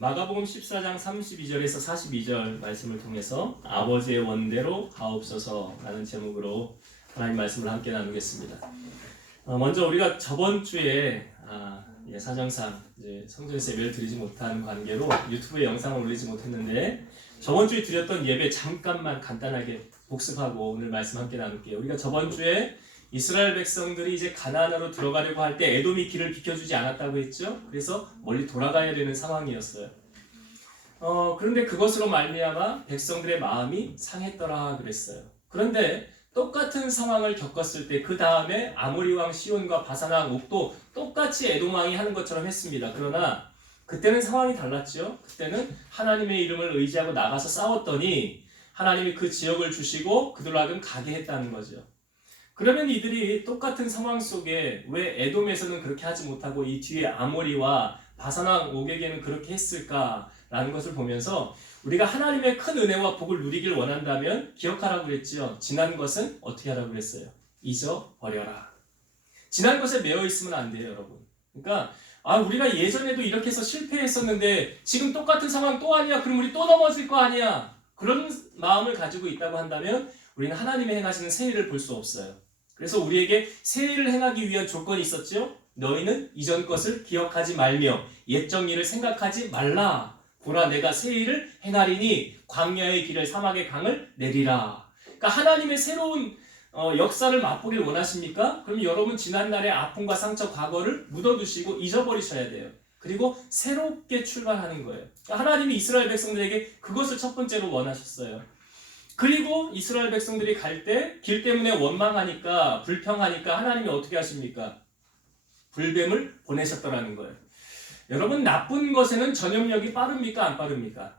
마가복음 14장 32절에서 42절 말씀을 통해서 아버지의 원대로 가옵소서라는 제목으로 하나님 말씀을 함께 나누겠습니다. 먼저 우리가 저번 주에 사정상 성전에서 예배를 드리지 못한 관계로 유튜브에 영상을 올리지 못했는데 저번 주에 드렸던 예배 잠깐만 간단하게 복습하고 오늘 말씀 함께 나눌게요. 우리가 저번 주에 이스라엘 백성들이 이제 가나안으로 들어가려고 할 때 에돔이 길을 비켜주지 않았다고 했죠. 그래서 멀리 돌아가야 되는 상황이었어요. 그런데 그것으로 말미암아 백성들의 마음이 상했더라 그랬어요. 그런데 똑같은 상황을 겪었을 때 그 다음에 아모리 왕 시온과 바산 왕 옥도 똑같이 에돔 왕이 하는 것처럼 했습니다. 그러나 그때는 상황이 달랐죠. 그때는 하나님의 이름을 의지하고 나가서 싸웠더니 하나님이 그 지역을 주시고 그들로 하여금 가게 했다는 거죠. 그러면 이들이 똑같은 상황 속에 왜 에돔에서는 그렇게 하지 못하고 이 뒤에 아모리와 바산 왕 옥에게는 그렇게 했을까라는 것을 보면서 우리가 하나님의 큰 은혜와 복을 누리길 원한다면 기억하라고 그랬죠. 지난 것은 어떻게 하라고 그랬어요? 잊어버려라. 지난 것에 매여 있으면 안 돼요, 여러분. 그러니까 우리가 예전에도 이렇게 해서 실패했었는데 지금 똑같은 상황 또 아니야? 그럼 우리 또 넘어질 거 아니야? 그런 마음을 가지고 있다고 한다면 우리는 하나님의 행하시는 새 일을 볼 수 없어요. 그래서 우리에게 새 일을 행하기 위한 조건이 있었죠. 너희는 이전 것을 기억하지 말며 옛적 일을 생각하지 말라. 보라, 내가 새 일을 행하리니 광야의 길을 사막의 강을 내리라. 그러니까 하나님의 새로운 역사를 맛보길 원하십니까? 그럼 여러분 지난날의 아픔과 상처, 과거를 묻어두시고 잊어버리셔야 돼요. 그리고 새롭게 출발하는 거예요. 그러니까 하나님이 이스라엘 백성들에게 그것을 첫 번째로 원하셨어요. 그리고 이스라엘 백성들이 갈 때 길 때문에 원망하니까 불평하니까 하나님이 어떻게 하십니까? 불뱀을 보내셨더라는 거예요. 여러분, 나쁜 것에는 전염력이 빠릅니까? 안 빠릅니까?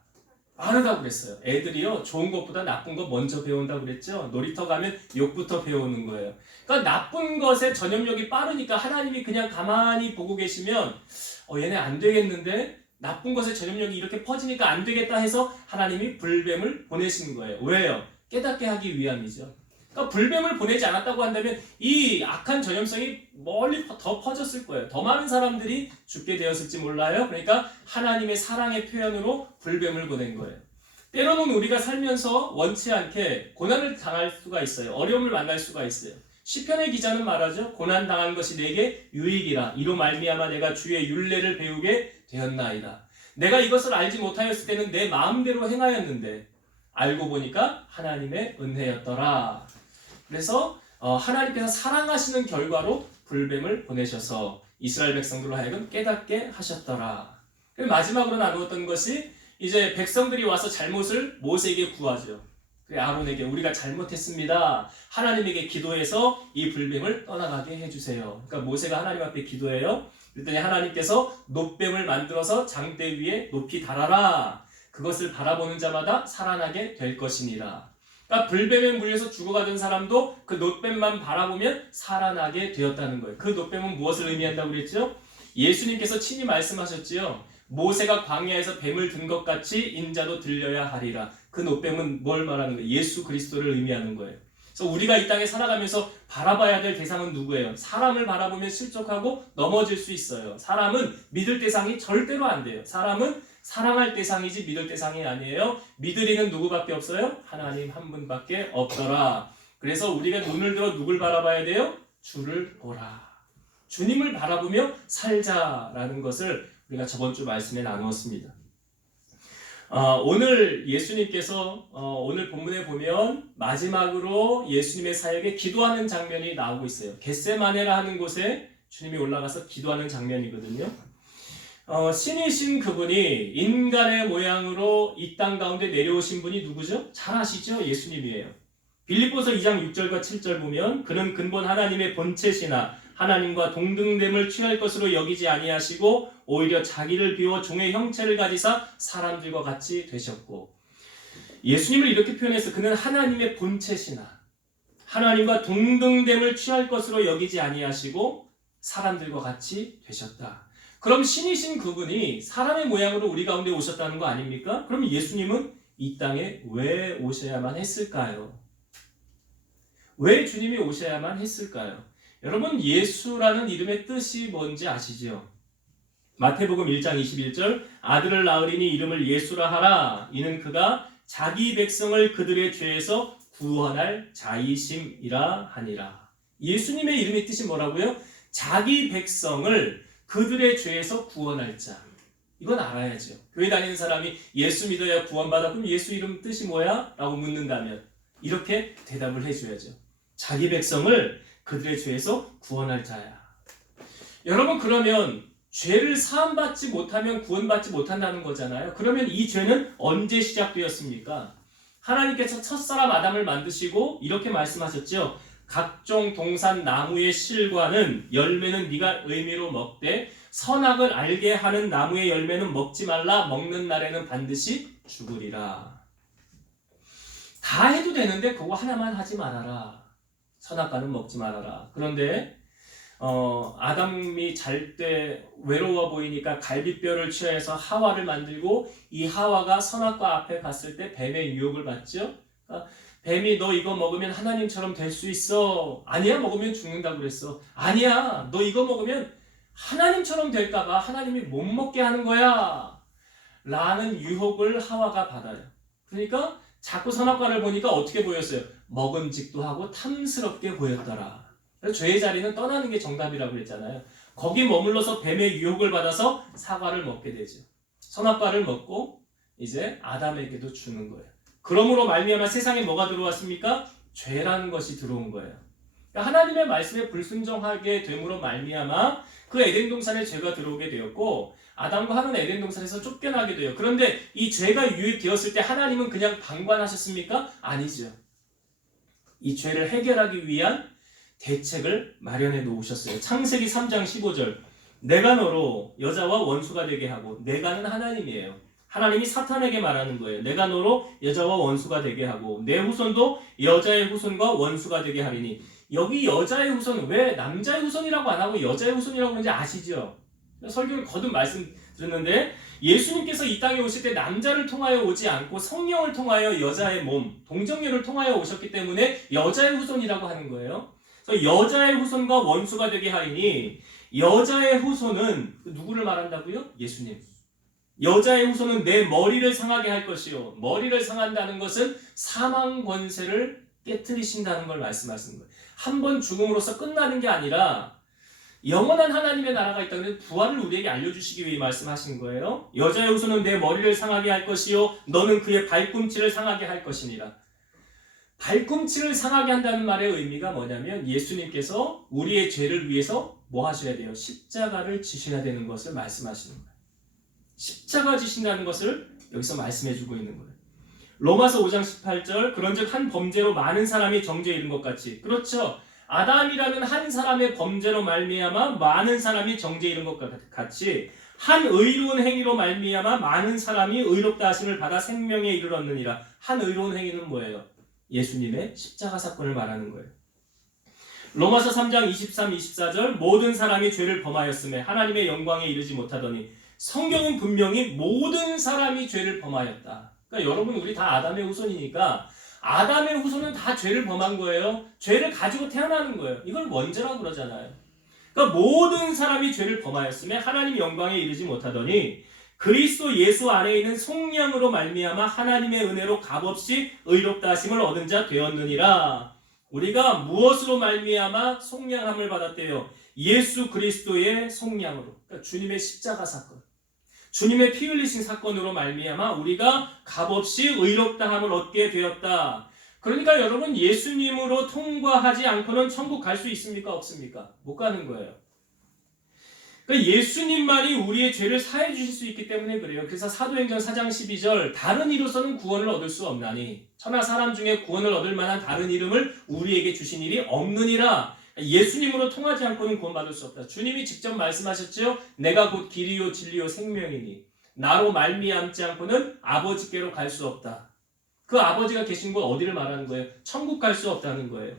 빠르다고 그랬어요. 애들이요, 좋은 것보다 나쁜 거 먼저 배운다고 그랬죠. 놀이터 가면 욕부터 배우는 거예요. 그러니까 나쁜 것에 전염력이 빠르니까 하나님이 그냥 가만히 보고 계시면 얘네 안 되겠는데? 나쁜 것에 전염력이 이렇게 퍼지니까 안 되겠다 해서 하나님이 불뱀을 보내시는 거예요. 왜요? 깨닫게 하기 위함이죠. 그러니까 불뱀을 보내지 않았다고 한다면 이 악한 전염성이 멀리 더 퍼졌을 거예요. 더 많은 사람들이 죽게 되었을지 몰라요. 그러니까 하나님의 사랑의 표현으로 불뱀을 보낸 거예요. 때로는 우리가 살면서 원치 않게 고난을 당할 수가 있어요. 어려움을 만날 수가 있어요. 시편의 기자는 말하죠. 고난당한 것이 내게 유익이라. 이로 말미암아 내가 주의 율례를 배우게 되었나이다. 내가 이것을 알지 못하였을 때는 내 마음대로 행하였는데 알고 보니까 하나님의 은혜였더라. 그래서 하나님께서 사랑하시는 결과로 불뱀을 보내셔서 이스라엘 백성들로 하여금 깨닫게 하셨더라. 그리고 마지막으로 나누었던 것이 이제 백성들이 와서 잘못을 모세에게 구하죠. 아론에게 우리가 잘못했습니다. 하나님에게 기도해서 이 불뱀을 떠나가게 해주세요. 그러니까 모세가 하나님 앞에 기도해요. 그랬더니 하나님께서 놋뱀을 만들어서 장대 위에 높이 달아라. 그것을 바라보는 자마다 살아나게 될 것이니라. 그러니까 불뱀에 물려서 죽어가던 사람도 그 놋뱀만 바라보면 살아나게 되었다는 거예요. 그 놋뱀은 무엇을 의미한다고 그랬죠? 예수님께서 친히 말씀하셨지요. 모세가 광야에서 뱀을 든 것 같이 인자도 들려야 하리라. 그 놋뱀은 뭘 말하는 거예요? 예수 그리스도를 의미하는 거예요. 그래서 우리가 이 땅에 살아가면서 바라봐야 될 대상은 누구예요? 사람을 바라보면 실족하고 넘어질 수 있어요. 사람은 믿을 대상이 절대로 안 돼요. 사람은 사랑할 대상이지 믿을 대상이 아니에요. 믿으리는 누구밖에 없어요? 하나님 한 분밖에 없더라. 그래서 우리가 눈을 들어 누굴 바라봐야 돼요? 주를 보라. 주님을 바라보며 살자라는 것을 우리가 저번 주 말씀에 나누었습니다. 오늘 예수님께서 오늘 본문에 보면 마지막으로 예수님의 사역에 기도하는 장면이 나오고 있어요. 겟세마네라 하는 곳에 주님이 올라가서 기도하는 장면이거든요. 신이신 그분이 인간의 모양으로 이 땅 가운데 내려오신 분이 누구죠? 잘 아시죠? 예수님이에요. 빌립보서 2장 6절과 7절 보면 그는 근본 하나님의 본체시나 하나님과 동등됨을 취할 것으로 여기지 아니하시고 오히려 자기를 비워 종의 형체를 가지사 사람들과 같이 되셨고, 예수님을 이렇게 표현해서 그는 하나님의 본체시나 하나님과 동등됨을 취할 것으로 여기지 아니하시고 사람들과 같이 되셨다. 그럼 신이신 그분이 사람의 모양으로 우리 가운데 오셨다는 거 아닙니까? 그럼 예수님은 이 땅에 왜 오셔야만 했을까요? 왜 주님이 오셔야만 했을까요? 여러분, 예수라는 이름의 뜻이 뭔지 아시죠? 마태복음 1장 21절 아들을 낳으리니 이름을 예수라 하라. 이는 그가 자기 백성을 그들의 죄에서 구원할 자이심이라 하니라. 예수님의 이름의 뜻이 뭐라고요? 자기 백성을 그들의 죄에서 구원할 자. 이건 알아야죠. 교회 다니는 사람이 예수 믿어야 구원받아. 그럼 예수 이름 뜻이 뭐야? 라고 묻는다면 이렇게 대답을 해줘야죠. 자기 백성을 그들의 죄에서 구원할 자야. 여러분, 그러면 죄를 사함받지 못하면 구원받지 못한다는 거잖아요. 그러면 이 죄는 언제 시작되었습니까? 하나님께서 첫사람 아담을 만드시고 이렇게 말씀하셨죠. 각종 동산 나무의 실과는 열매는 네가 의미로 먹되 선악을 알게 하는 나무의 열매는 먹지 말라. 먹는 날에는 반드시 죽으리라. 다 해도 되는데 그거 하나만 하지 말아라. 선악과는 먹지 말아라. 그런데 아담이 잘 때 외로워 보이니까 갈비뼈를 취해서 하와를 만들고 이 하와가 선악과 앞에 갔을 때 뱀의 유혹을 받죠. 뱀이 너 이거 먹으면 하나님처럼 될 수 있어. 아니야, 먹으면 죽는다고 그랬어. 아니야, 너 이거 먹으면 하나님처럼 될까봐 하나님이 못 먹게 하는 거야. 라는 유혹을 하와가 받아요. 그러니까 자꾸 선악과를 보니까 어떻게 보였어요? 먹음직도 하고 탐스럽게 보였더라. 그래서 죄의 자리는 떠나는 게 정답이라고 그랬잖아요. 거기 머물러서 뱀의 유혹을 받아서 사과를 먹게 되죠. 선악과를 먹고 이제 아담에게도 주는 거예요. 그러므로 말미암아 세상에 뭐가 들어왔습니까? 죄라는 것이 들어온 거예요. 그러니까 하나님의 말씀에 불순종하게 됨으로 말미암아 그 에덴 동산에 죄가 들어오게 되었고 아담과 하는 에덴 동산에서 쫓겨나게 돼요. 그런데 이 죄가 유입되었을 때 하나님은 그냥 방관하셨습니까? 아니죠. 이 죄를 해결하기 위한 대책을 마련해 놓으셨어요. 창세기 3장 15절 내가 너로 여자와 원수가 되게 하고 내가는 하나님이에요. 하나님이 사탄에게 말하는 거예요. 내가 너로 여자와 원수가 되게 하고 내 후손도 여자의 후손과 원수가 되게 하리니 여기 여자의 후손 왜 남자의 후손이라고 안 하고 여자의 후손이라고 하는지 아시죠? 설교를 거듭 말씀드렸는데 예수님께서 이 땅에 오실 때 남자를 통하여 오지 않고 성령을 통하여 여자의 몸, 동정녀를 통하여 오셨기 때문에 여자의 후손이라고 하는 거예요. 그래서 여자의 후손과 원수가 되게 하리니 여자의 후손은 누구를 말한다고요? 예수님. 여자의 후손은 내 머리를 상하게 할 것이요. 머리를 상한다는 것은 사망 권세를 깨트리신다는 걸 말씀하시는 거예요. 한 번 죽음으로써 끝나는 게 아니라 영원한 하나님의 나라가 있다는 데 부활을 우리에게 알려주시기 위해 말씀하신 거예요. 여자의 후손은 내 머리를 상하게 할 것이요 너는 그의 발꿈치를 상하게 할 것이니라. 발꿈치를 상하게 한다는 말의 의미가 뭐냐면 예수님께서 우리의 죄를 위해서 뭐 하셔야 돼요? 십자가를 지셔야 되는 것을 말씀하시는 거예요. 십자가 지신다는 것을 여기서 말씀해주고 있는 거예요. 로마서 5장 18절 그런즉 한 범죄로 많은 사람이 정죄에 이른 것 같이 그렇죠. 아담이라는 한 사람의 범죄로 말미암아 많은 사람이 정죄에 이른 것 같이 한 의로운 행위로 말미암아 많은 사람이 의롭다 하심을 받아 생명에 이르렀느니라. 한 의로운 행위는 뭐예요? 예수님의 십자가 사건을 말하는 거예요. 로마서 3장 23, 24절 모든 사람이 죄를 범하였음에 하나님의 영광에 이르지 못하더니 성경은 분명히 모든 사람이 죄를 범하였다. 그러니까 여러분 우리 다 아담의 후손이니까 아담의 후손은 다 죄를 범한 거예요. 죄를 가지고 태어나는 거예요. 이걸 원죄라고 그러잖아요. 그러니까 모든 사람이 죄를 범하였음에 하나님 영광에 이르지 못하더니 그리스도 예수 안에 있는 속량으로 말미암아 하나님의 은혜로 값없이 의롭다 하심을 얻은 자 되었느니라. 우리가 무엇으로 말미암아 속량함을 받았대요? 예수 그리스도의 속량으로. 그러니까 주님의 십자가 사건. 주님의 피 흘리신 사건으로 말미암아 우리가 값없이 의롭다함을 얻게 되었다. 그러니까 여러분 예수님으로 통과하지 않고는 천국 갈 수 있습니까? 없습니까? 못 가는 거예요. 그러니까 예수님만이 우리의 죄를 사해 주실 수 있기 때문에 그래요. 그래서 사도행전 4장 12절 다른 이로서는 구원을 얻을 수 없나니 천하 사람 중에 구원을 얻을 만한 다른 이름을 우리에게 주신 일이 없느니라. 예수님으로 통하지 않고는 구원받을 수 없다. 주님이 직접 말씀하셨죠. 내가 곧 길이요 진리요 생명이니 나로 말미암지 않고는 아버지께로 갈 수 없다. 그 아버지가 계신 곳 어디를 말하는 거예요? 천국 갈 수 없다는 거예요.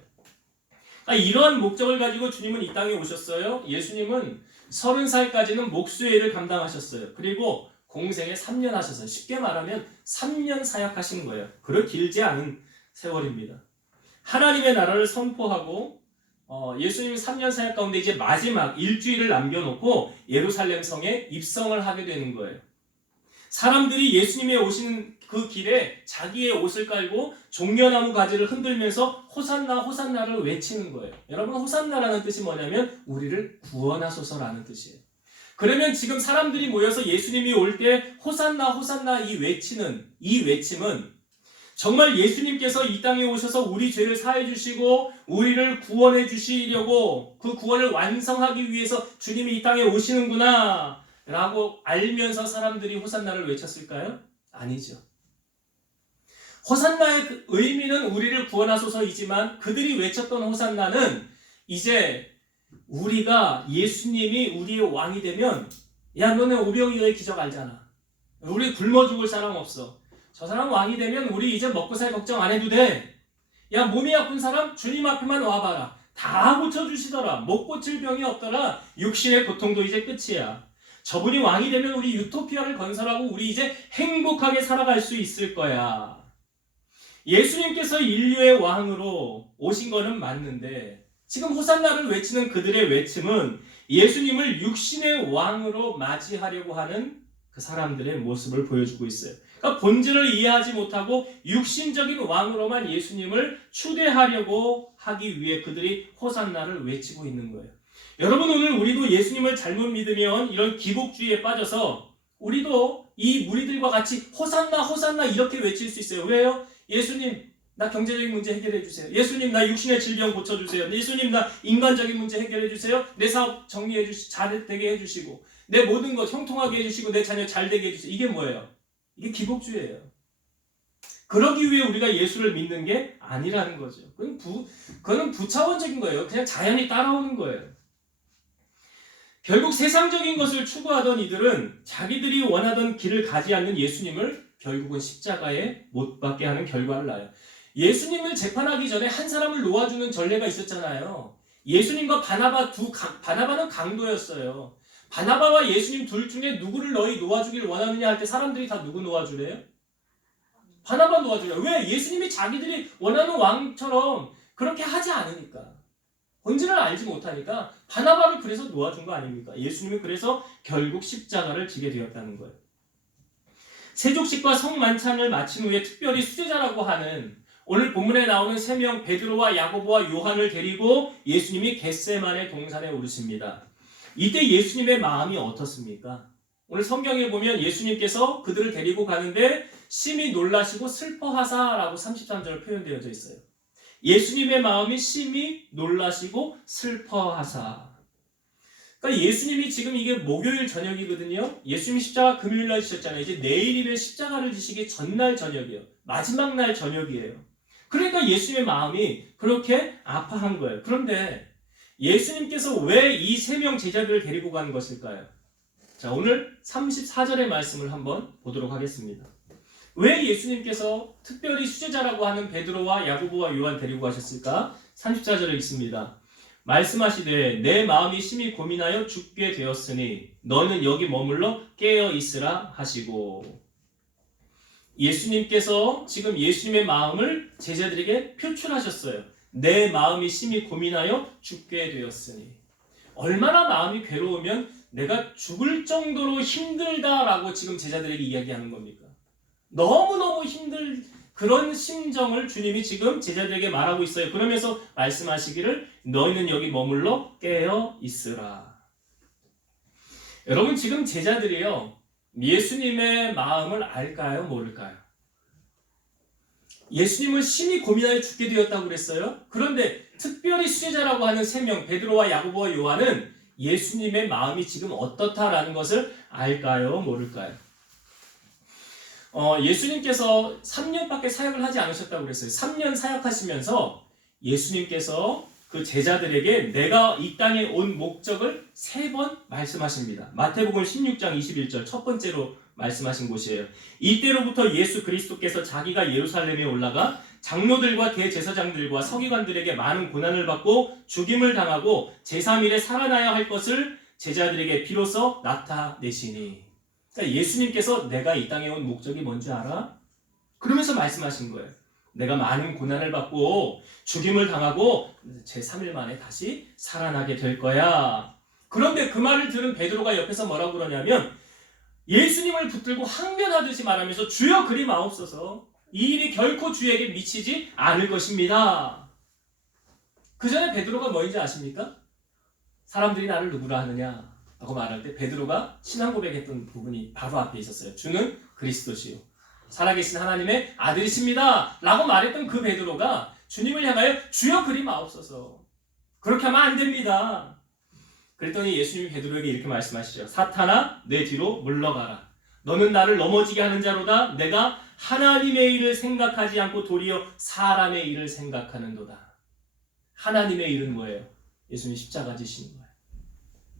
이러한 목적을 가지고 주님은 이 땅에 오셨어요. 예수님은 30살까지는 목수의 일을 감당하셨어요. 그리고 공생에 3년 하셨어요. 쉽게 말하면 3년 사역하신 거예요. 그렇게 길지 않은 세월입니다. 하나님의 나라를 선포하고 예수님 3년 사역 가운데 이제 마지막 일주일을 남겨놓고 예루살렘 성에 입성을 하게 되는 거예요. 사람들이 예수님의 오시는 그 길에 자기의 옷을 깔고 종려나무 가지를 흔들면서 호산나 호산나를 외치는 거예요. 여러분, 호산나라는 뜻이 뭐냐면 우리를 구원하소서라는 뜻이에요. 그러면 지금 사람들이 모여서 예수님이 올 때 호산나 호산나 이 외침은 정말 예수님께서 이 땅에 오셔서 우리 죄를 사해 주시고 우리를 구원해 주시려고 그 구원을 완성하기 위해서 주님이 이 땅에 오시는구나 라고 알면서 사람들이 호산나를 외쳤을까요? 아니죠. 호산나의 그 의미는 우리를 구원하소서이지만 그들이 외쳤던 호산나는 이제 우리가 예수님이 우리의 왕이 되면 야, 너네 오병이어의 기적 알잖아. 우리 굶어 죽을 사람 없어. 저 사람 왕이 되면 우리 이제 먹고 살 걱정 안 해도 돼. 야, 몸이 아픈 사람 주님 앞에만 와봐라. 다 고쳐주시더라. 못 고칠 병이 없더라. 육신의 고통도 이제 끝이야. 저분이 왕이 되면 우리 유토피아를 건설하고 우리 이제 행복하게 살아갈 수 있을 거야. 예수님께서 인류의 왕으로 오신 거는 맞는데 지금 호산나를 외치는 그들의 외침은 예수님을 육신의 왕으로 맞이하려고 하는 그 사람들의 모습을 보여주고 있어요. 그러니까 본질을 이해하지 못하고 육신적인 왕으로만 예수님을 추대하려고 하기 위해 그들이 호산나를 외치고 있는 거예요. 여러분, 오늘 우리도 예수님을 잘못 믿으면 이런 기복주의에 빠져서 우리도 이 무리들과 같이 호산나 호산나 이렇게 외칠 수 있어요. 왜요? 예수님, 나 경제적인 문제 해결해 주세요. 예수님, 나 육신의 질병 고쳐주세요. 예수님, 나 인간적인 문제 해결해 주세요. 내 사업 정리해 잘 되게 해주시고 내 모든 것 형통하게 해주시고 내 자녀 잘 되게 해주세요. 이게 뭐예요? 이게 기복주의예요. 그러기 위해 우리가 예수를 믿는 게 아니라는 거죠. 그건 부차원적인 거예요. 그냥 자연히 따라오는 거예요. 결국 세상적인 것을 추구하던 이들은 자기들이 원하던 길을 가지 않는 예수님을 결국은 십자가에 못 박게 하는 결과를 낳아요. 예수님을 재판하기 전에 한 사람을 놓아주는 전례가 있었잖아요. 예수님과 바나바는 강도였어요. 바나바와 예수님 둘 중에 누구를 너희 놓아주길 원하느냐 할 때 사람들이 다 누구 놓아주래요? 바나바 놓아주래요. 왜? 예수님이 자기들이 원하는 왕처럼 그렇게 하지 않으니까. 본질을 알지 못하니까 바나바를 그래서 놓아준 거 아닙니까? 예수님이 그래서 결국 십자가를 지게 되었다는 거예요. 세족식과 성만찬을 마친 후에 특별히 수제자라고 하는 오늘 본문에 나오는 3명 베드로와 야고보와 요한을 데리고 예수님이 겟세마네 동산에 오르십니다. 이때 예수님의 마음이 어떻습니까? 오늘 성경에 보면 예수님께서 그들을 데리고 가는데 심히 놀라시고 슬퍼하사라고 33절 표현되어져 있어요. 예수님의 마음이 심히 놀라시고 슬퍼하사. 그러니까 예수님이 지금 이게 목요일 저녁이거든요. 예수님이 십자가 금요일날 지셨잖아요. 이제 내일이면 십자가를 지시기 전날 저녁이에요. 마지막 날 저녁이에요. 그러니까 예수님의 마음이 그렇게 아파한 거예요. 그런데 예수님께서 왜 이 3명 제자들을 데리고 가는 것일까요? 자, 오늘 34절의 말씀을 한번 보도록 하겠습니다. 왜 예수님께서 특별히 수제자라고 하는 베드로와 야고보와 요한 데리고 가셨을까? 34절에 있습니다. 말씀하시되 내 마음이 심히 고민하여 죽게 되었으니 너는 여기 머물러 깨어 있으라 하시고, 예수님께서 지금 예수님의 마음을 제자들에게 표출하셨어요. 내 마음이 심히 고민하여 죽게 되었으니. 얼마나 마음이 괴로우면 내가 죽을 정도로 힘들다라고 지금 제자들에게 이야기하는 겁니까? 너무너무 그런 심정을 주님이 지금 제자들에게 말하고 있어요. 그러면서 말씀하시기를 너희는 여기 머물러 깨어 있으라. 여러분, 지금 제자들이요, 예수님의 마음을 알까요? 모를까요? 예수님을 심히 고민하여 죽게 되었다고 그랬어요. 그런데 특별히 수제자라고 하는 3명 베드로와 야고보와 요한은 예수님의 마음이 지금 어떻다라는 것을 알까요? 모를까요? 예수님께서 3년밖에 사역을 하지 않으셨다고 그랬어요. 3년 사역하시면서 예수님께서 그 제자들에게 내가 이 땅에 온 목적을 3번 말씀하십니다. 마태복음 16장 21절 첫 번째로 말씀하신 곳이에요. 이때로부터 예수 그리스도께서 자기가 예루살렘에 올라가 장로들과 대제사장들과 서기관들에게 많은 고난을 받고 죽임을 당하고 제3일에 살아나야 할 것을 제자들에게 비로소 나타내시니. 그러니까 예수님께서 내가 이 땅에 온 목적이 뭔지 알아? 그러면서 말씀하신 거예요. 내가 많은 고난을 받고 죽임을 당하고 제3일 만에 다시 살아나게 될 거야. 그런데 그 말을 들은 베드로가 옆에서 뭐라고 그러냐면 예수님을 붙들고 항변하듯이 말하면서 주여 그리 마옵소서, 이 일이 결코 주에게 미치지 않을 것입니다. 그 전에 베드로가 뭐인지 아십니까? 사람들이 나를 누구라 하느냐 라고 말할 때 베드로가 신앙 고백했던 부분이 바로 앞에 있었어요. 주는 그리스도시요 살아계신 하나님의 아들이십니다 라고 말했던 그 베드로가 주님을 향하여 주여 그리 마옵소서, 그렇게 하면 안 됩니다. 그랬더니 예수님이 베드로에게 이렇게 말씀하시죠. 사탄아 내 뒤로 물러가라. 너는 나를 넘어지게 하는 자로다. 내가 하나님의 일을 생각하지 않고 도리어 사람의 일을 생각하는도다. 하나님의 일은 뭐예요? 예수님이 십자가 지시는 거예요.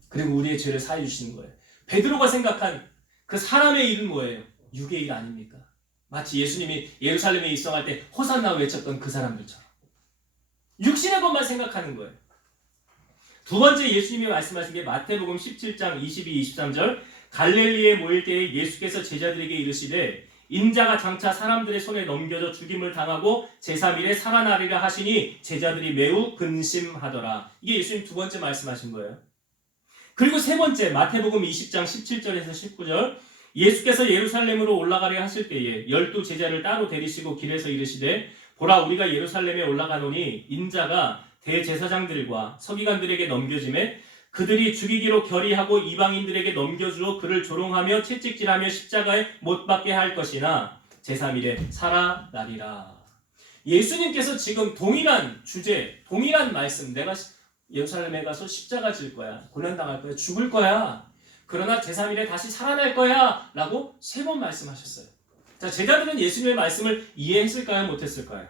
그리고 우리의 죄를 사해 주시는 거예요. 베드로가 생각한 그 사람의 일은 뭐예요? 육의 일 아닙니까? 마치 예수님이 예루살렘에 입성할 때 호산나 외쳤던 그 사람들처럼 육신의 것만 생각하는 거예요. 두 번째 예수님이 말씀하신 게 마태복음 17장 22, 23절 갈릴리에 모일 때에 예수께서 제자들에게 이르시되 인자가 장차 사람들의 손에 넘겨져 죽임을 당하고 제3일에 살아나리라 하시니 제자들이 매우 근심하더라. 이게 예수님 두 번째 말씀하신 거예요. 그리고 세 번째 마태복음 20장 17절에서 19절 예수께서 예루살렘으로 올라가려 하실 때에 12 제자를 따로 데리시고 길에서 이르시되 보라 우리가 예루살렘에 올라가노니 인자가 대제사장들과 서기관들에게 넘겨지매 그들이 죽이기로 결의하고 이방인들에게 넘겨주어 그를 조롱하며 채찍질하며 십자가에 못 박게 할 것이나 제3일에 살아나리라. 예수님께서 지금 동일한 주제, 동일한 말씀, 내가 예루살렘에 가서 십자가 질 거야, 고난당할 거야, 죽을 거야, 그러나 제3일에 다시 살아날 거야 라고 세 번 말씀하셨어요. 자, 제자들은 예수님의 말씀을 이해했을까요? 못했을까요?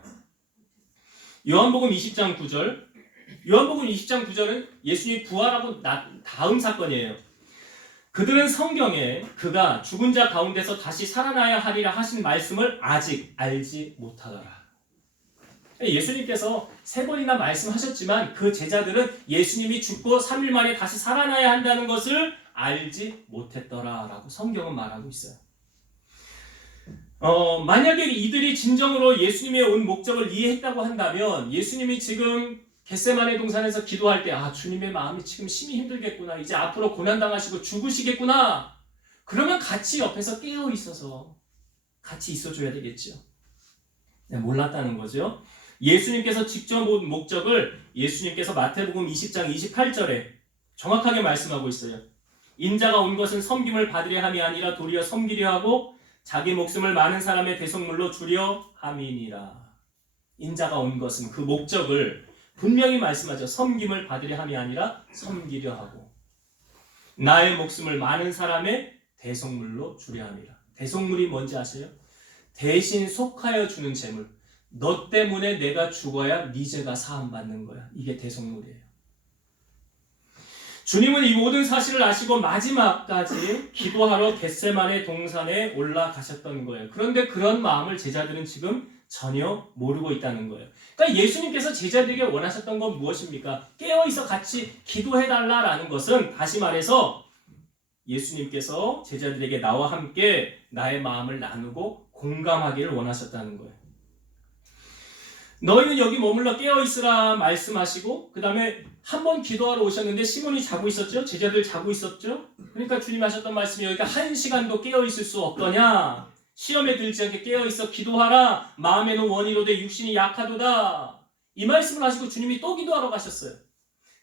요한복음 20장 9절 요한복음 20장 9절은 예수님이 부활하고 다음 사건이에요. 그들은 성경에 그가 죽은 자 가운데서 다시 살아나야 하리라 하신 말씀을 아직 알지 못하더라. 예수님께서 세 번이나 말씀하셨지만 그 제자들은 예수님이 죽고 3일 만에 다시 살아나야 한다는 것을 알지 못했더라 라고 성경은 말하고 있어요. 만약에 이들이 진정으로 예수님의 온 목적을 이해했다고 한다면 예수님이 지금 겟세마네 동산에서 기도할 때 주님의 마음이 지금 심히 힘들겠구나, 이제 앞으로 고난당하시고 죽으시겠구나, 그러면 같이 옆에서 깨어있어서 같이 있어줘야 되겠죠. 몰랐다는 거죠. 예수님께서 직접 본 목적을 예수님께서 마태복음 20장 28절에 정확하게 말씀하고 있어요. 인자가 온 것은 섬김을 받으려 함이 아니라 도리어 섬기려 하고 자기 목숨을 많은 사람의 대속물로 주려 함이니라. 인자가 온 것은 그 목적을 분명히 말씀하죠. 섬김을 받으려 함이 아니라 섬기려 하고 나의 목숨을 많은 사람의 대속물로 주려 함이라. 대속물이 뭔지 아세요? 대신 속하여 주는 재물. 너 때문에 내가 죽어야 네 죄가 사함받는 거야. 이게 대속물이에요. 주님은 이 모든 사실을 아시고 마지막까지 기도하러 겟세마네 동산에 올라가셨던 거예요. 그런데 그런 마음을 제자들은 지금 전혀 모르고 있다는 거예요. 그러니까 예수님께서 제자들에게 원하셨던 건 무엇입니까? 깨어있어 같이 기도해달라라는 것은 다시 말해서 예수님께서 제자들에게 나와 함께 나의 마음을 나누고 공감하기를 원하셨다는 거예요. 너희는 여기 머물러 깨어있으라 말씀하시고 그 다음에 한 번 기도하러 오셨는데 시몬이 자고 있었죠? 제자들 자고 있었죠? 그러니까 주님 하셨던 말씀이 여기가 1시간도 깨어있을 수 없더냐? 시험에 들지 않게 깨어있어 기도하라. 마음에는 원이로되 육신이 약하도다. 이 말씀을 하시고 주님이 또 기도하러 가셨어요.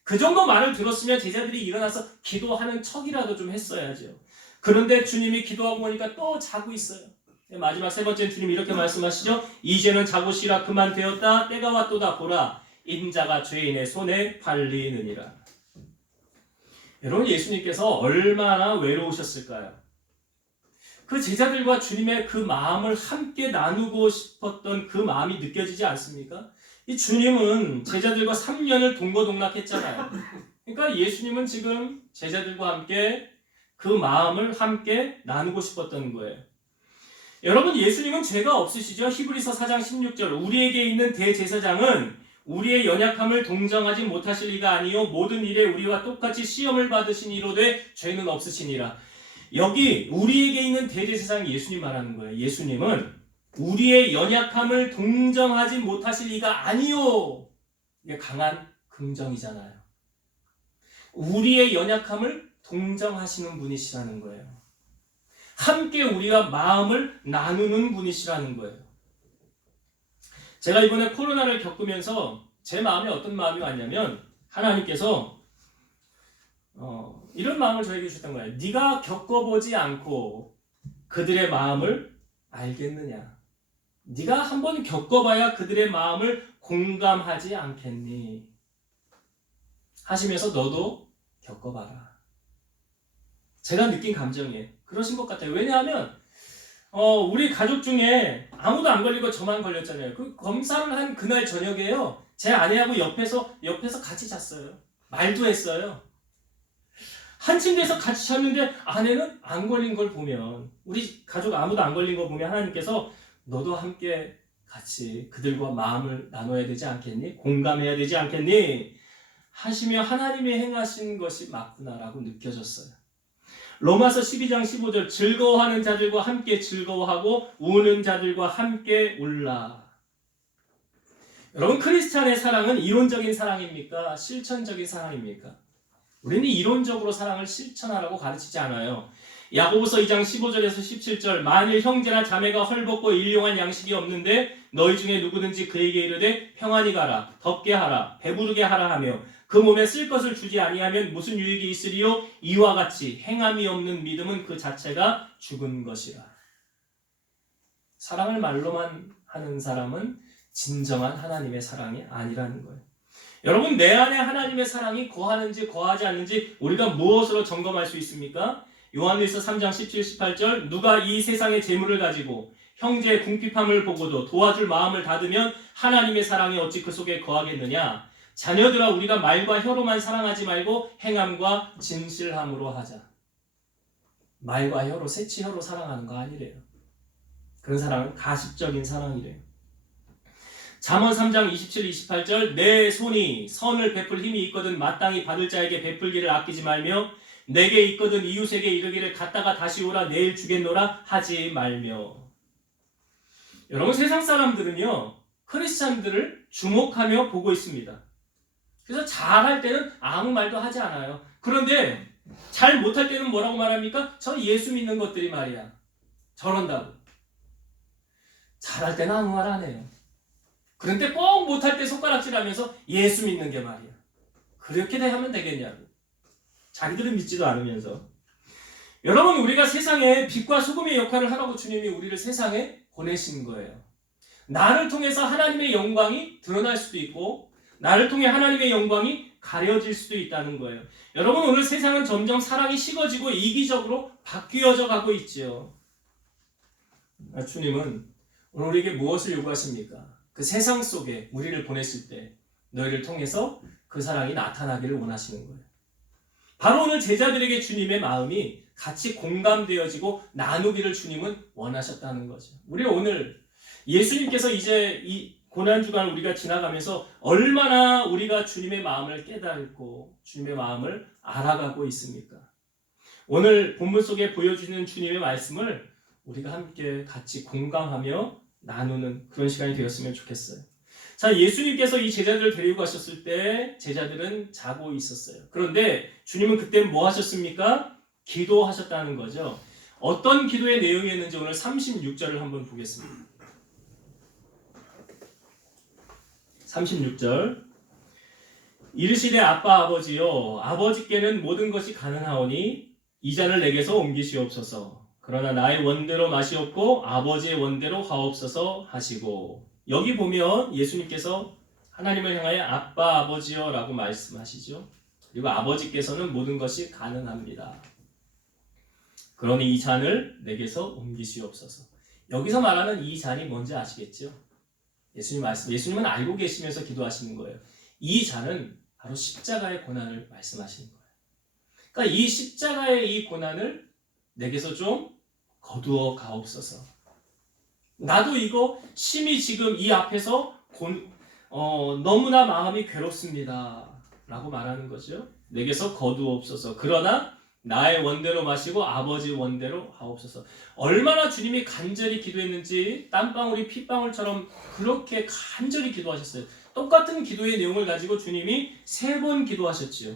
그 정도 말을 들었으면 제자들이 일어나서 기도하는 척이라도 좀 했어야죠. 그런데 주님이 기도하고 보니까 또 자고 있어요. 마지막 세 번째는 주님이 이렇게 말씀하시죠. 이제는 자고 쉬라. 그만 되었다. 때가 왔도다. 보라. 인자가 죄인의 손에 팔리느니라. 여러분, 예수님께서 얼마나 외로우셨을까요? 그 제자들과 주님의 그 마음을 함께 나누고 싶었던 그 마음이 느껴지지 않습니까? 이 주님은 제자들과 3년을 동거동락했잖아요. 그러니까 예수님은 지금 제자들과 함께 그 마음을 함께 나누고 싶었던 거예요. 여러분, 예수님은 죄가 없으시죠? 히브리서 4장 16절 우리에게 있는 대제사장은 우리의 연약함을 동정하지 못하실 리가 아니요 모든 일에 우리와 똑같이 시험을 받으신 이로되 죄는 없으시니라. 여기 우리에게 있는 대제사장이 예수님 말하는 거예요. 예수님은 우리의 연약함을 동정하지 못하실 이가 아니요. 이게 강한 긍정이잖아요. 우리의 연약함을 동정하시는 분이시라는 거예요. 함께 우리가 마음을 나누는 분이시라는 거예요. 제가 이번에 코로나를 겪으면서 제 마음에 어떤 마음이 왔냐면 하나님께서 이런 마음을 저에게 주셨던 거예요. 네가 겪어보지 않고 그들의 마음을 알겠느냐? 네가 한번 겪어봐야 그들의 마음을 공감하지 않겠니? 하시면서 너도 겪어봐라. 제가 느낀 감정이에요. 그러신 것 같아요. 왜냐하면 우리 가족 중에 아무도 안 걸리고 저만 걸렸잖아요. 그 검사를 한 그날 저녁에요. 제 아내하고 옆에서 같이 잤어요. 말도 했어요. 한 침대에서 같이 잤는데 아내는 안 걸린 걸 보면, 우리 가족 아무도 안 걸린 거 보면 하나님께서 너도 함께 같이 그들과 마음을 나눠야 되지 않겠니? 공감해야 되지 않겠니? 하시며 하나님이 행하신 것이 맞구나라고 느껴졌어요. 로마서 12장 15절 즐거워하는 자들과 함께 즐거워하고 우는 자들과 함께 울라. 여러분, 크리스찬의 사랑은 이론적인 사랑입니까? 실천적인 사랑입니까? 우리는 이론적으로 사랑을 실천하라고 가르치지 않아요. 야고보서 2장 15절에서 17절 만일 형제나 자매가 헐벗고 일용할 양식이 없는데 너희 중에 누구든지 그에게 이르되 평안히 가라 덥게 하라 배부르게 하라 하며 그 몸에 쓸 것을 주지 아니하면 무슨 유익이 있으리요? 이와 같이 행함이 없는 믿음은 그 자체가 죽은 것이라. 사랑을 말로만 하는 사람은 진정한 하나님의 사랑이 아니라는 거예요. 여러분, 내 안에 하나님의 사랑이 거하는지 거하지 않는지 우리가 무엇으로 점검할 수 있습니까? 요한일서 3장 17, 18절 누가 이 세상의 재물을 가지고 형제의 궁핍함을 보고도 도와줄 마음을 닫으면 하나님의 사랑이 어찌 그 속에 거하겠느냐? 자녀들아, 우리가 말과 혀로만 사랑하지 말고 행함과 진실함으로 하자. 말과 혀로, 새치 혀로 사랑하는 거 아니래요. 그런 사랑은 가십적인 사랑이래요. 잠언 3장 27, 28절 내 손이 선을 베풀 힘이 있거든 마땅히 받을 자에게 베풀기를 아끼지 말며 내게 있거든 이웃에게 이르기를 갔다가 다시 오라 내일 주겠노라 하지 말며. 여러분, 세상 사람들은요 크리스찬들을 주목하며 보고 있습니다. 그래서 잘할 때는 아무 말도 하지 않아요. 그런데 잘 못할 때는 뭐라고 말합니까? 저 예수 믿는 것들이 말이야 저런다고. 잘할 때는 아무 말 안 해요. 그런데 꼭 못할 때 손가락질하면서 예수 믿는 게 말이야. 그렇게 하면 되겠냐고. 자기들은 믿지도 않으면서. 여러분, 우리가 세상에 빛과 소금의 역할을 하라고 주님이 우리를 세상에 보내신 거예요. 나를 통해서 하나님의 영광이 드러날 수도 있고 나를 통해 하나님의 영광이 가려질 수도 있다는 거예요. 여러분, 오늘 세상은 점점 사랑이 식어지고 이기적으로 바뀌어져 가고 있지요. 주님은 오늘 우리에게 무엇을 요구하십니까? 그 세상 속에 우리를 보냈을 때 너희를 통해서 그 사랑이 나타나기를 원하시는 거예요. 바로 오늘 제자들에게 주님의 마음이 같이 공감되어지고 나누기를 주님은 원하셨다는 거죠. 우리 오늘 예수님께서 이제 이 고난주간 우리가 지나가면서 얼마나 우리가 주님의 마음을 깨닫고 주님의 마음을 알아가고 있습니까? 오늘 본문 속에 보여주는 주님의 말씀을 우리가 함께 같이 공감하며 나누는 그런 시간이 되었으면 좋겠어요. 자, 예수님께서 이 제자들을 데리고 가셨을 때 제자들은 자고 있었어요. 그런데 주님은 그때 뭐 하셨습니까? 기도하셨다는 거죠. 어떤 기도의 내용이었는지 오늘 36절을 한번 보겠습니다. 36절 이르시되 아빠 아버지여 아버지께는 모든 것이 가능하오니 이 잔을 내게서 옮기시옵소서. 그러나 나의 원대로 마시옵고 아버지의 원대로 하옵소서 하시고. 여기 보면 예수님께서 하나님을 향하여 아빠 아버지여 라고 말씀하시죠. 그리고 아버지께서는 모든 것이 가능합니다. 그러니 이 잔을 내게서 옮기시옵소서. 여기서 말하는 이 잔이 뭔지 아시겠죠? 예수님은 알고 계시면서 기도하시는 거예요. 이 잔은 바로 십자가의 고난을 말씀하시는 거예요. 그러니까 이 십자가의 이 고난을 내게서 좀 거두어 가옵소서. 나도 이거 심히 지금 이 앞에서 너무나 마음이 괴롭습니다 라고 말하는 거죠. 내게서 거두옵소서. 그러나 나의 원대로 마시고 아버지 원대로 하옵소서. 얼마나 주님이 간절히 기도했는지 땀방울이 핏방울처럼 그렇게 간절히 기도하셨어요. 똑같은 기도의 내용을 가지고 주님이 3번 기도하셨지요.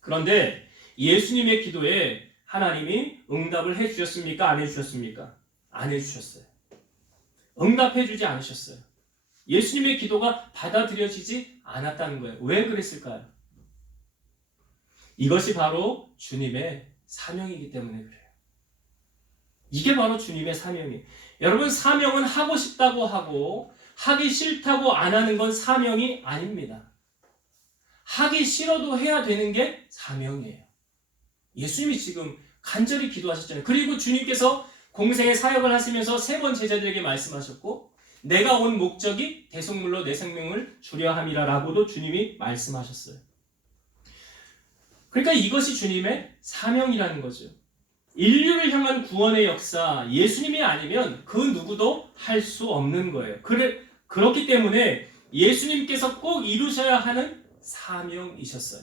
그런데 예수님의 기도에 하나님이 응답을 해주셨습니까? 안 해주셨습니까? 안 해주셨어요. 응답해주지 않으셨어요. 예수님의 기도가 받아들여지지 않았다는 거예요. 왜 그랬을까요? 이것이 바로 주님의 사명이기 때문에 그래요. 이게 바로 주님의 사명이에요. 여러분, 사명은 하고 싶다고 하고 하기 싫다고 안 하는 건 사명이 아닙니다. 하기 싫어도 해야 되는 게 사명이에요. 예수님이 지금 간절히 기도하셨잖아요. 그리고 주님께서 공생의 사역을 하시면서 3번 제자들에게 말씀하셨고, 내가 온 목적이 대속물로 내 생명을 주려 함이라 라고도 주님이 말씀하셨어요. 그러니까 이것이 주님의 사명이라는 거죠. 인류를 향한 구원의 역사, 예수님이 아니면 그 누구도 할 수 없는 거예요. 그렇기 때문에 예수님께서 꼭 이루셔야 하는 사명이셨어요.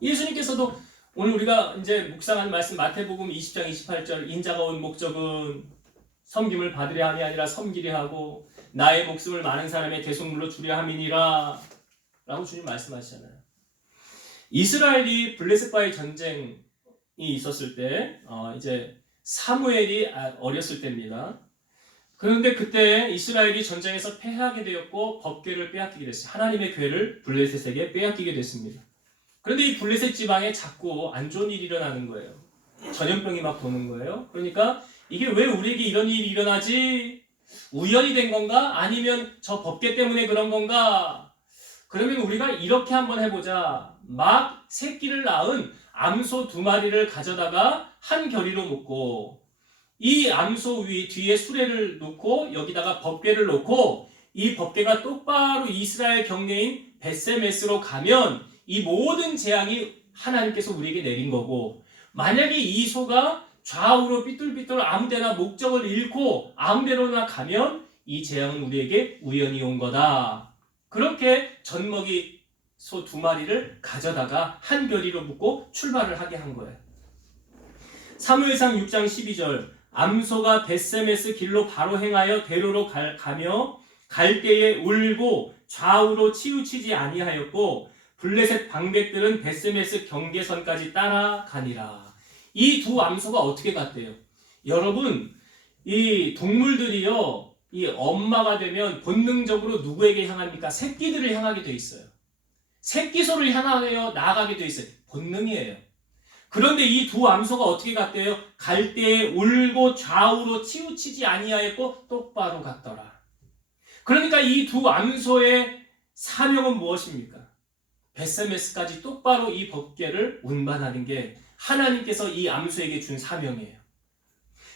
예수님께서도 오늘 우리가 이제 묵상한 말씀 마태복음 20장 28절, 인자가 온 목적은 섬김을 받으려 함이 아니라 섬기려 하고 나의 목숨을 많은 사람의 대속물로 주려 함이니라 라고 주님 말씀하시잖아요. 이스라엘이 블레셋과의 전쟁이 있었을 때 이제 사무엘이 어렸을 때입니다. 그런데 그때 이스라엘이 전쟁에서 패하게 되었고 법궤를 빼앗기게 됐어요. 하나님의 궤를 블레셋에게 빼앗기게 됐습니다. 그런데 이 블레셋 지방에 자꾸 안 좋은 일이 일어나는 거예요. 전염병이 막 도는 거예요. 그러니까 이게 왜 우리에게 이런 일이 일어나지? 우연이 된 건가? 아니면 저 법궤 때문에 그런 건가? 그러면 우리가 이렇게 한번 해보자. 막 새끼를 낳은 암소 2마리를 가져다가 한 겨리로 묶고 이 암소 뒤에 수레를 놓고 여기다가 법궤를 놓고 이 법궤가 똑바로 이스라엘 경내인 벳세메스로 가면 이 모든 재앙이 하나님께서 우리에게 내린 거고, 만약에 이 소가 좌우로 삐뚤삐뚤 아무데나 목적을 잃고 아무데로나 가면 이 재앙은 우리에게 우연히 온 거다. 그렇게 젖먹이 소 2마리를 가져다가 한 겨리로 묶고 출발을 하게 한 거예요. 사무엘상 6장 12절, 암소가 벳세메스 길로 바로 행하여 대로로 가며 갈 때에 울고 좌우로 치우치지 아니하였고 블레셋 방백들은 벳세메스 경계선까지 따라가니라. 이 2 암소가 어떻게 갔대요? 여러분, 이 동물들이요, 이 엄마가 되면 본능적으로 누구에게 향합니까? 새끼들을 향하게 돼 있어요. 새끼소를 향하여 나아가게 돼 있어요. 본능이에요. 그런데 이 2 암소가 어떻게 갔대요? 갈 때에 울고 좌우로 치우치지 아니하였고 똑바로 갔더라. 그러니까 이 2 암소의 사명은 무엇입니까? 벳세메스까지 똑바로 이 법궤를 운반하는 게 하나님께서 이 암소에게 준 사명이에요.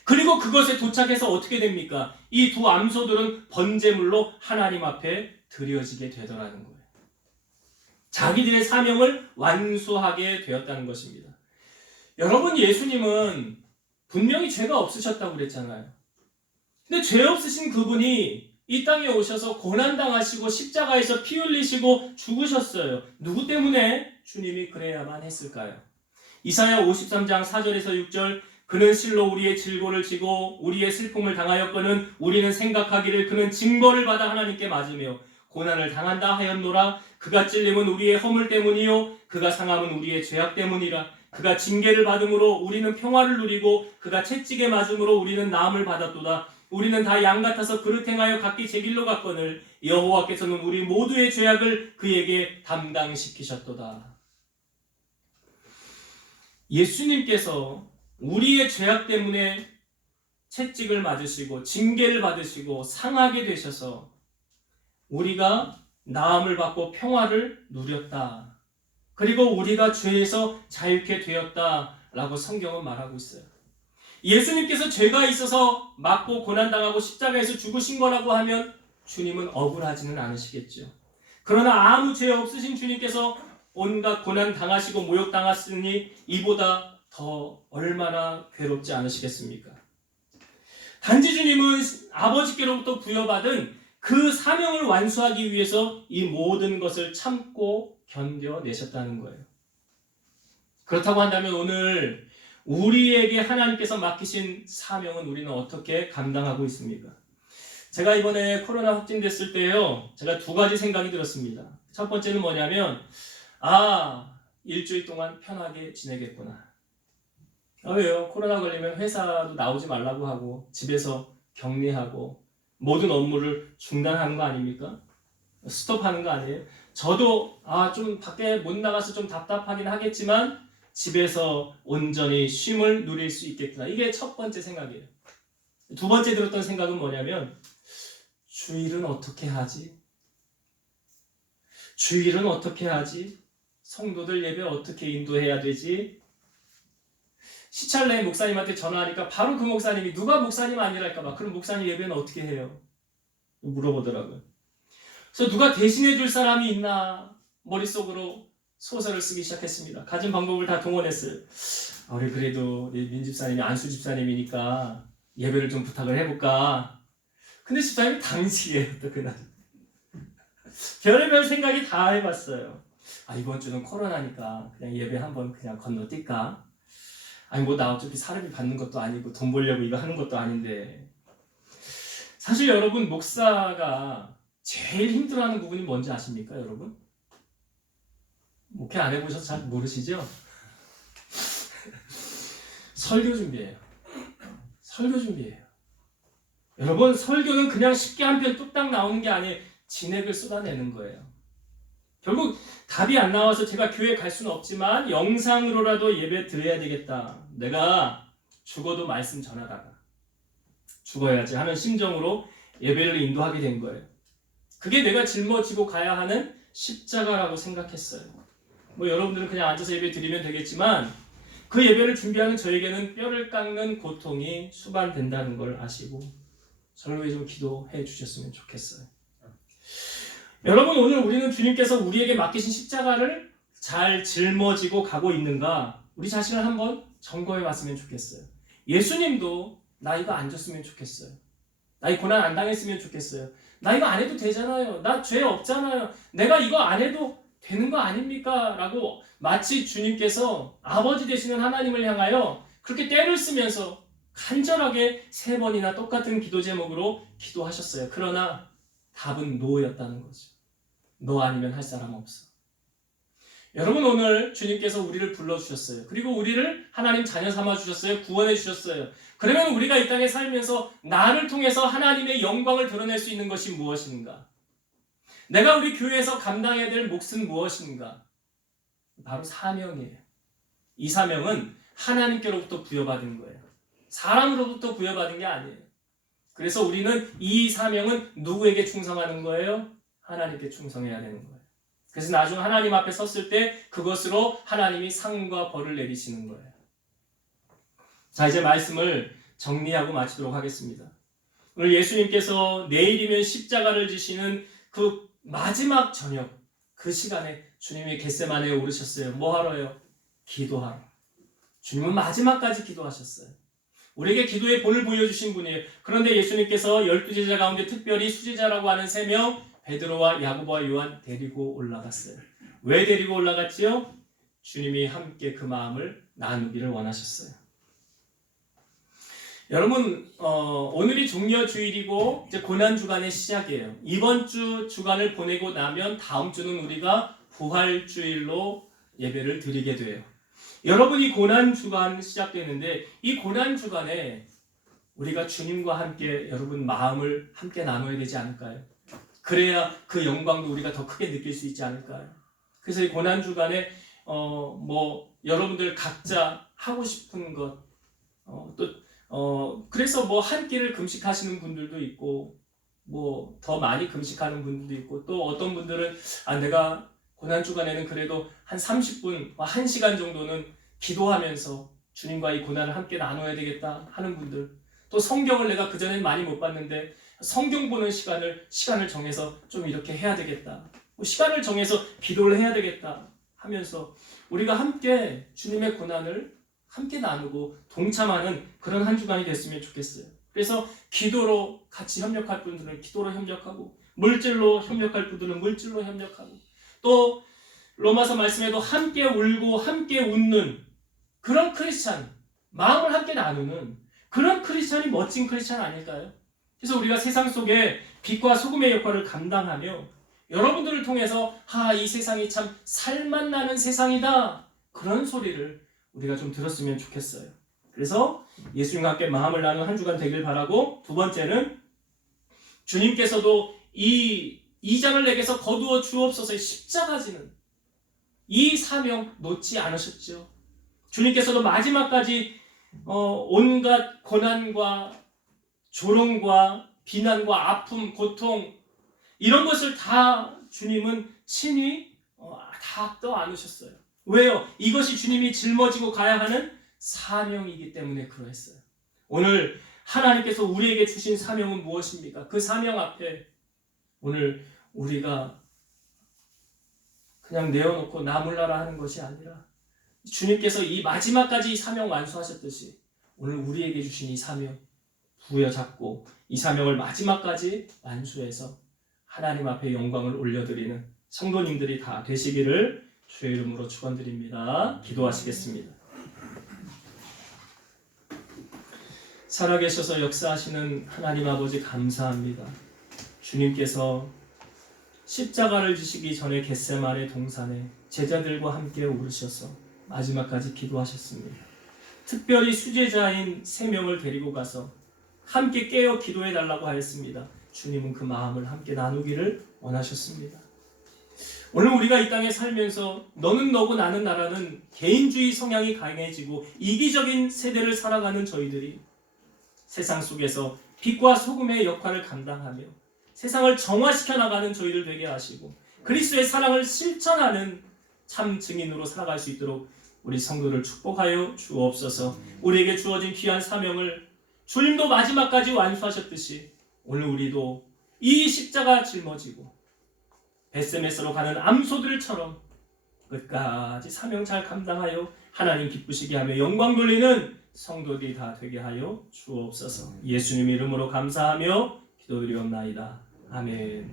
그리고 그것에 도착해서 어떻게 됩니까? 이 2 암소들은 번제물로 하나님 앞에 드려지게 되더라는 거예요. 자기들의 사명을 완수하게 되었다는 것입니다. 여러분, 예수님은 분명히 죄가 없으셨다고 그랬잖아요. 근데 죄 없으신 그분이 이 땅에 오셔서 고난당하시고 십자가에서 피 흘리시고 죽으셨어요. 누구 때문에 주님이 그래야만 했을까요? 이사야 53장 4절에서 6절, 그는 실로 우리의 질고를 지고 우리의 슬픔을 당하였거늘 우리는 생각하기를 그는 징벌을 받아 하나님께 맞으며 고난을 당한다 하였노라. 그가 찔림은 우리의 허물 때문이요 그가 상함은 우리의 죄악 때문이라. 그가 징계를 받음으로 우리는 평화를 누리고 그가 채찍에 맞음으로 우리는 나음을 받았도다. 우리는 다 양 같아서 그릇 행하여 각기 제 길로 갔거늘 여호와께서는 우리 모두의 죄악을 그에게 담당시키셨도다. 예수님께서 우리의 죄악 때문에 채찍을 맞으시고 징계를 받으시고 상하게 되셔서 우리가 나음을 받고 평화를 누렸다. 그리고 우리가 죄에서 자유케 되었다라고 성경은 말하고 있어요. 예수님께서 죄가 있어서 맞고 고난당하고 십자가에서 죽으신 거라고 하면 주님은 억울하지는 않으시겠죠. 그러나 아무 죄 없으신 주님께서 온갖 고난 당하시고 모욕 당하시니 이보다 더 얼마나 괴롭지 않으시겠습니까? 단지 주님은 아버지께로부터 부여받은 그 사명을 완수하기 위해서 이 모든 것을 참고 견뎌내셨다는 거예요. 그렇다고 한다면 오늘 우리에게 하나님께서 맡기신 사명은 우리는 어떻게 감당하고 있습니까? 제가 이번에 코로나 확진됐을 때요, 제가 두 가지 생각이 들었습니다. 첫 번째는 뭐냐면, 일주일 동안 편하게 지내겠구나. 왜요? 코로나 걸리면 회사도 나오지 말라고 하고 집에서 격리하고 모든 업무를 중단하는 거 아닙니까? 스톱하는 거 아니에요? 저도 좀 밖에 못 나가서 좀 답답하긴 하겠지만 집에서 온전히 쉼을 누릴 수 있겠구나. 이게 첫 번째 생각이에요. 두 번째 들었던 생각은 뭐냐면, 주일은 어떻게 하지? 주일은 어떻게 하지? 성도들 예배 어떻게 인도해야 되지? 시찰내 목사님한테 전화하니까 바로 그 목사님이 누가 목사님 아니랄까봐 그럼 목사님 예배는 어떻게 해요? 물어보더라고요. 그래서 누가 대신해 줄 사람이 있나 머릿속으로 소설을 쓰기 시작했습니다. 가진 방법을 다 동원했어요. 우리 그래도 민 집사님이 안수 집사님이니까 예배를 좀 부탁을 해볼까. 근데 집사님이 당직이에요. 또 그날 별의별 생각이 다 해봤어요. 이번 주는 코로나니까 그냥 예배 한번 그냥 건너뛸까? 나 어차피 사람이 받는 것도 아니고 돈 벌려고 이거 하는 것도 아닌데. 사실 여러분, 목사가 제일 힘들어하는 부분이 뭔지 아십니까, 여러분? 목회 안 해보셔서 잘 모르시죠? 설교 준비예요. 설교 준비예요. 여러분, 설교는 그냥 쉽게 한 편 뚝딱 나오는 게 아니에요. 진액을 쏟아내는 거예요. 결국 답이 안 나와서 제가 교회 갈 수는 없지만 영상으로라도 예배 드려야 되겠다. 내가 죽어도 말씀 전하다가 죽어야지 하는 심정으로 예배를 인도하게 된 거예요. 그게 내가 짊어지고 가야 하는 십자가라고 생각했어요. 여러분들은 그냥 앉아서 예배 드리면 되겠지만 그 예배를 준비하는 저에게는 뼈를 깎는 고통이 수반된다는 걸 아시고 저를 위해 좀 기도해 주셨으면 좋겠어요. 여러분, 오늘 우리는 주님께서 우리에게 맡기신 십자가를 잘 짊어지고 가고 있는가 우리 자신을 한번 점검해 봤으면 좋겠어요. 예수님도 나 이거 안 줬으면 좋겠어요. 나 이 고난 안 당했으면 좋겠어요. 나 이거 안 해도 되잖아요. 나 죄 없잖아요. 내가 이거 안 해도 되는 거 아닙니까? 라고 마치 주님께서 아버지 되시는 하나님을 향하여 그렇게 때를 쓰면서 간절하게 3번이나 똑같은 기도 제목으로 기도하셨어요. 그러나 답은 노였다는 거죠. 너 아니면 할 사람 없어. 여러분, 오늘 주님께서 우리를 불러주셨어요. 그리고 우리를 하나님 자녀 삼아주셨어요. 구원해 주셨어요. 그러면 우리가 이 땅에 살면서 나를 통해서 하나님의 영광을 드러낼 수 있는 것이 무엇인가? 내가 우리 교회에서 감당해야 될 몫은 무엇인가? 바로 사명이에요. 이 사명은 하나님께로부터 부여받은 거예요. 사람으로부터 부여받은 게 아니에요. 그래서 우리는 이 사명은 누구에게 충성하는 거예요? 하나님께 충성해야 되는 거예요. 그래서 나중 하나님 앞에 섰을 때 그것으로 하나님이 상과 벌을 내리시는 거예요. 자, 이제 말씀을 정리하고 마치도록 하겠습니다. 오늘 예수님께서 내일이면 십자가를 지시는 그 마지막 저녁, 그 시간에 주님이 겟세마네에 오르셨어요. 뭐 하러요? 기도하러. 주님은 마지막까지 기도하셨어요. 우리에게 기도의 본을 보여주신 분이에요. 그런데 예수님께서 12제자 가운데 특별히 수제자라고 하는 3명, 베드로와 야고보와 요한 데리고 올라갔어요. 왜 데리고 올라갔지요? 주님이 함께 그 마음을 나누기를 원하셨어요. 여러분, 오늘이 종려주일이고 이제 고난주간의 시작이에요. 이번 주간을 보내고 나면 다음 주는 우리가 부활주일로 예배를 드리게 돼요. 여러분, 이 고난주간 시작되는데 이 고난주간에 우리가 주님과 함께 여러분 마음을 함께 나눠야 되지 않을까요? 그래야 그 영광도 우리가 더 크게 느낄 수 있지 않을까요? 그래서 이 고난주간에 여러분들 각자 하고 싶은 것 그래서 한 끼를 금식하시는 분들도 있고 더 많이 금식하는 분들도 있고 또 어떤 분들은 내가 고난주간에는 그래도 한 30분, 1시간 정도는 기도하면서 주님과 이 고난을 함께 나눠야 되겠다 하는 분들, 또 성경을 내가 그전엔 많이 못 봤는데 성경 보는 시간을 정해서 좀 이렇게 해야 되겠다, 시간을 정해서 기도를 해야 되겠다 하면서 우리가 함께 주님의 고난을 함께 나누고 동참하는 그런 한 주간이 됐으면 좋겠어요. 그래서 기도로 같이 협력할 분들은 기도로 협력하고 물질로 협력할 분들은 물질로 협력하고 또 로마서 말씀에도 함께 울고 함께 웃는 그런 크리스찬, 마음을 함께 나누는 그런 크리스찬이 멋진 크리스찬 아닐까요? 그래서 우리가 세상 속에 빛과 소금의 역할을 감당하며 여러분들을 통해서 이 세상이 참 살맛 나는 세상이다, 그런 소리를 우리가 좀 들었으면 좋겠어요. 그래서 예수님과 함께 마음을 나누는 한 주간 되길 바라고, 두 번째는 주님께서도 이 장을 내게서 거두어 주옵소서의 십자가 지는 이 사명 놓지 않으셨죠. 주님께서도 마지막까지 온갖 고난과 조롱과 비난과 아픔, 고통, 이런 것을 다 주님은 친히 다 떠안으셨어요. 왜요? 이것이 주님이 짊어지고 가야 하는 사명이기 때문에 그러했어요. 오늘 하나님께서 우리에게 주신 사명은 무엇입니까? 그 사명 앞에 오늘 우리가 그냥 내어놓고 나 몰라라 하는 것이 아니라, 주님께서 이 마지막까지 이 사명 완수하셨듯이 오늘 우리에게 주신 이 사명 부여잡고 이 사명을 마지막까지 완수해서 하나님 앞에 영광을 올려드리는 성도님들이 다 되시기를 주의 이름으로 축원드립니다. 기도하시겠습니다. 살아계셔서 역사하시는 하나님 아버지, 감사합니다. 주님께서 십자가를 지시기 전에 겟세마네 동산에 제자들과 함께 오르셔서 마지막까지 기도하셨습니다. 특별히 수제자인 3명을 데리고 가서 함께 깨어 기도해달라고 하였습니다. 주님은 그 마음을 함께 나누기를 원하셨습니다. 오늘 우리가 이 땅에 살면서 너는 너고 나는 나라는 개인주의 성향이 강해지고 이기적인 세대를 살아가는 저희들이 세상 속에서 빛과 소금의 역할을 감당하며 세상을 정화시켜 나가는 저희들 되게 하시고 그리스도의 사랑을 실천하는 참 증인으로 살아갈 수 있도록 우리 성도를 축복하여 주옵소서. 우리에게 주어진 귀한 사명을 주님도 마지막까지 완수하셨듯이 오늘 우리도 이 십자가 짊어지고 벳세메스로 가는 암소들처럼 끝까지 사명 잘 감당하여 하나님 기쁘시게 하며 영광 돌리는 성도들이 다 되게 하여 주옵소서. 예수님 이름으로 감사하며 기도드리옵나이다. 아멘.